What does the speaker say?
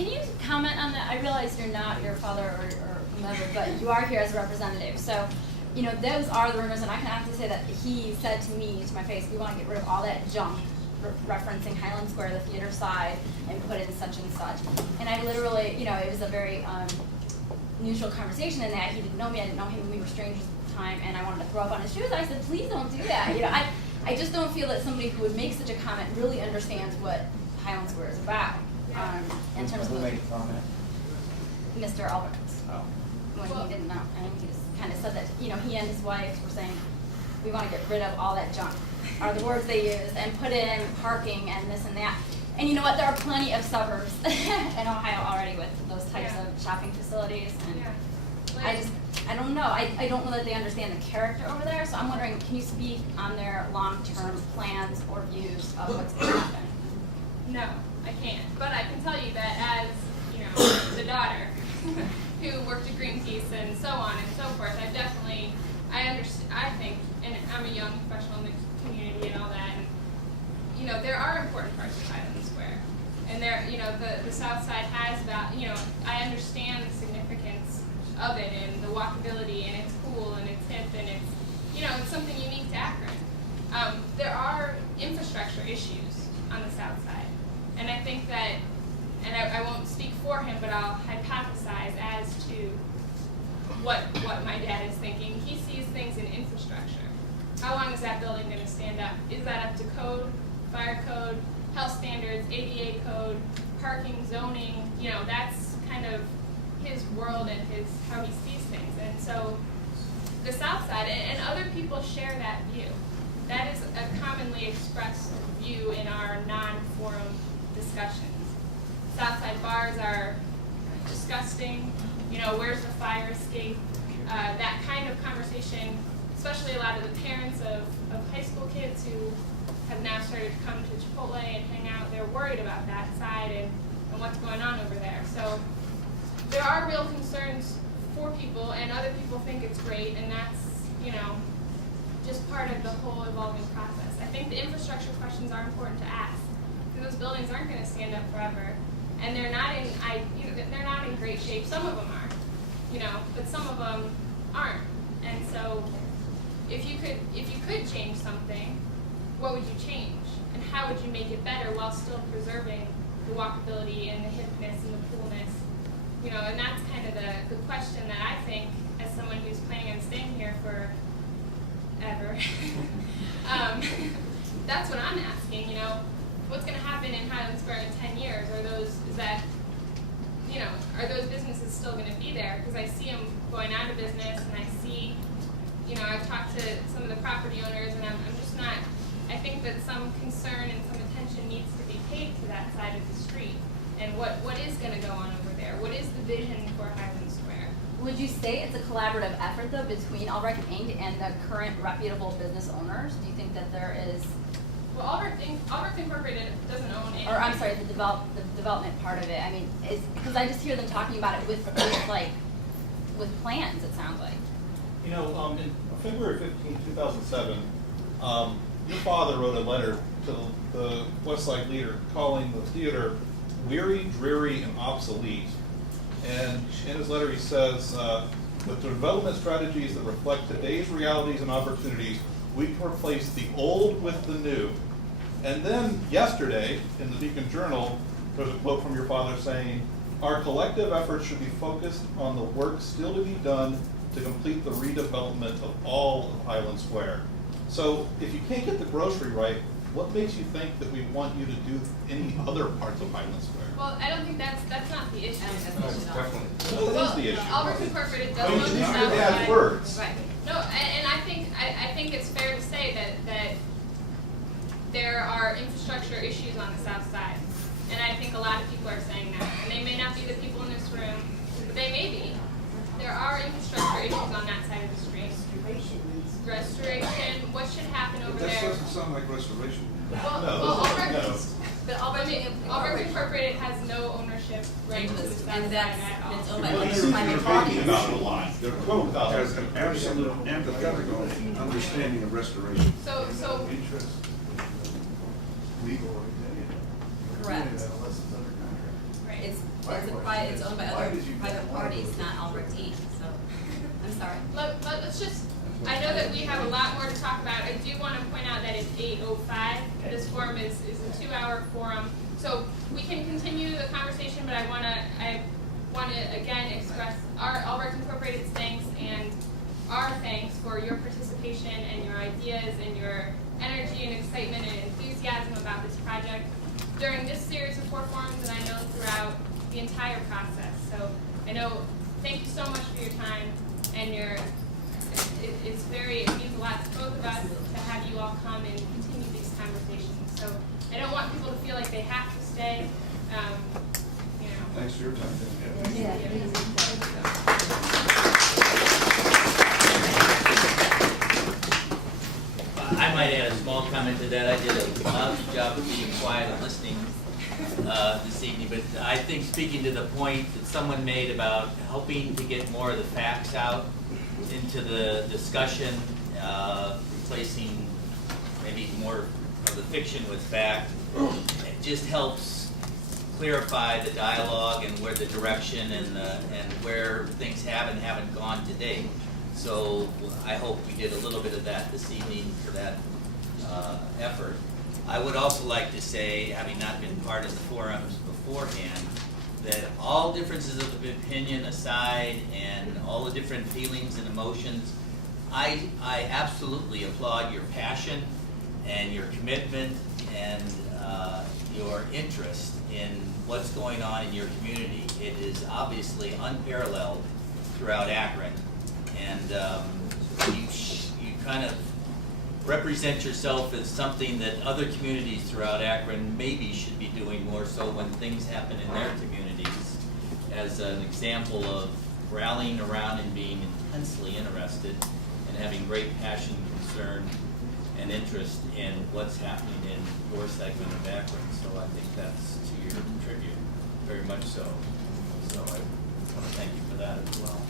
can you comment on that? I realize you're not your father or whomever, but you are here as a representative. So, you know, those are the rumors, and I can have to say that he said to me, to my face, we want to get rid of all that junk referencing Highland Square, the theater side, and put in such and such. And I literally, you know, it was a very neutral conversation in that he didn't know me, I didn't know him, we were strangers at the time, and I wanted to throw up on his shoes. I said, please don't do that. You know, I just don't feel that somebody who would make such a comment really understands what Highland Square is about. In terms Who of made a comment? Mr. Albrecht. Oh. When he didn't know, I mean, he just kind of said that, you know, he and his wife were saying, we want to get rid of all that junk, are the words they used, and put in parking and this and that. And you know what, there are plenty of suburbs in Ohio already with those types of shopping facilities. And I don't know, I don't know that they understand the character over there, so I'm wondering, can you speak on their long-term plans or views of what's going to happen? No, I can't. But I can tell you that as, you know, the daughter who worked at Greenpeace and so on and so forth, I think, and I'm a young professional in the community and all that, and, you know, there are important parts of Highland Square. And there, you know, the South Side has about, you know, I understand the significance of it and the walkability, and it's cool and it's hip and it's, you know, it's something unique to Akron. There are infrastructure issues on the South Side. And I think that, and I won't speak for him, but I'll hypothesize as to what my dad is thinking. He sees things in infrastructure. How long is that building going to stand up? Is that up to code, fire code, health standards, ADA code, parking, zoning? You know, that's kind of his world and how he sees things. And so the South Side, and other people share that view. That is a commonly expressed view in our non-forum discussions. Southside bars are disgusting. You know, where's the fire escape? That kind of conversation, especially a lot of the parents of high school kids who have now started to come to Chipotle and hang out, they're worried about that side and what's going on over there. So there are real concerns for people, and other people think it's great, and that's, you know, just part of the whole evolving process. I think the infrastructure questions are important to ask, because those buildings aren't going to stand up forever, and they're not in great shape. Some of them are, you know, but some of them aren't. And so, if you could change something, what would you change, and how would you make it better while still preserving the walkability and the hipness and the coolness? You know, and that's kind of the question that I think, as someone who's planning on staying here forever, that's what I'm asking. You know, what's going to happen in Highland Square in 10 years? Are those businesses still going to be there? Because I see them going out of business, and I see, you know, I've talked to some of the property owners, and I'm just not. I think that some concern and some attention needs to be paid to that side of the street, and what is going to go on over there. What is the vision for Highland Square? Would you say it's a collaborative effort, though, between Albrecht Inc. and the current reputable business owners? Do you think that there is? Well, Albrecht Incorporated doesn't own anything. Or I'm sorry, the development part of it. I mean, because I just hear them talking about it with plans. It sounds like. You know, in February 15, 2007, your father wrote a letter to the West Side leader calling the theater weary, dreary, and obsolete. And in his letter he says, with the development strategies that reflect today's realities and opportunities, we can replace the old with the new. And then yesterday, in the Beacon Journal, there's a quote from your father saying, our collective efforts should be focused on the work still to be done to complete the redevelopment of all of Highland Square. So if you can't get the grocery right, what makes you think that we want you to do any other parts of Highland Square? Well, I don't think that's not the issue. No, that is the issue. Albrecht Incorporated does I mean, own the you South could add Side. words. Right. No, and I think it's fair to say that there are infrastructure issues on the South Side, and I think a lot of people are saying that, and they may not be the people in this room, but they may be. There are infrastructure issues on that side of the street. Restoration. What should happen over That there? doesn't sound like restoration. Well, But Albrecht Incorporated has no ownership right to the South Side at all. It's owned by Well, you're talking about the line. Their quote has an absolute antithetical understanding of restoration. So Interest. Legal. Correct. right. It's it's owned by other private parties, not Albrecht Inc. So, I'm sorry. Let's just, I know that we have a lot more to talk about. I do want to point out that it's 8:05. This forum is a 2-hour forum. So we can continue the conversation, but I want to again express our Albrecht Incorporated's thanks and our thanks for your participation and your ideas and your energy and excitement and enthusiasm about this project during this series of 4 forums, and I know throughout the entire process. So I know, thank you so much for your time and your, it means a lot to both of us to have you all come and continue these conversations. So I don't want people to feel like they have to stay, you know. Thanks for your time. I might add a small comment to that. I did a lousy job of being quiet and listening this evening, but I think speaking to the point that someone made about helping to get more of the facts out into the discussion, replacing maybe more of the fiction with fact, it just helps clarify the dialogue and where the direction and where things have and haven't gone to date. So I hope we did a little bit of that this evening for that effort. I would also like to say, having not been part of the forums beforehand, that all differences of opinion aside and all the different feelings and emotions, I absolutely applaud your passion and your commitment and your interest in what's going on in your community. It is obviously unparalleled throughout Akron. And you kind of represent yourself as something that other communities throughout Akron maybe should be doing more so when things happen in their communities, as an example of rallying around and being intensely interested and having great passion, concern, and interest in what's happening in your segment of Akron. So I think that's to your tribute, very much so. So I want to thank you for that as well.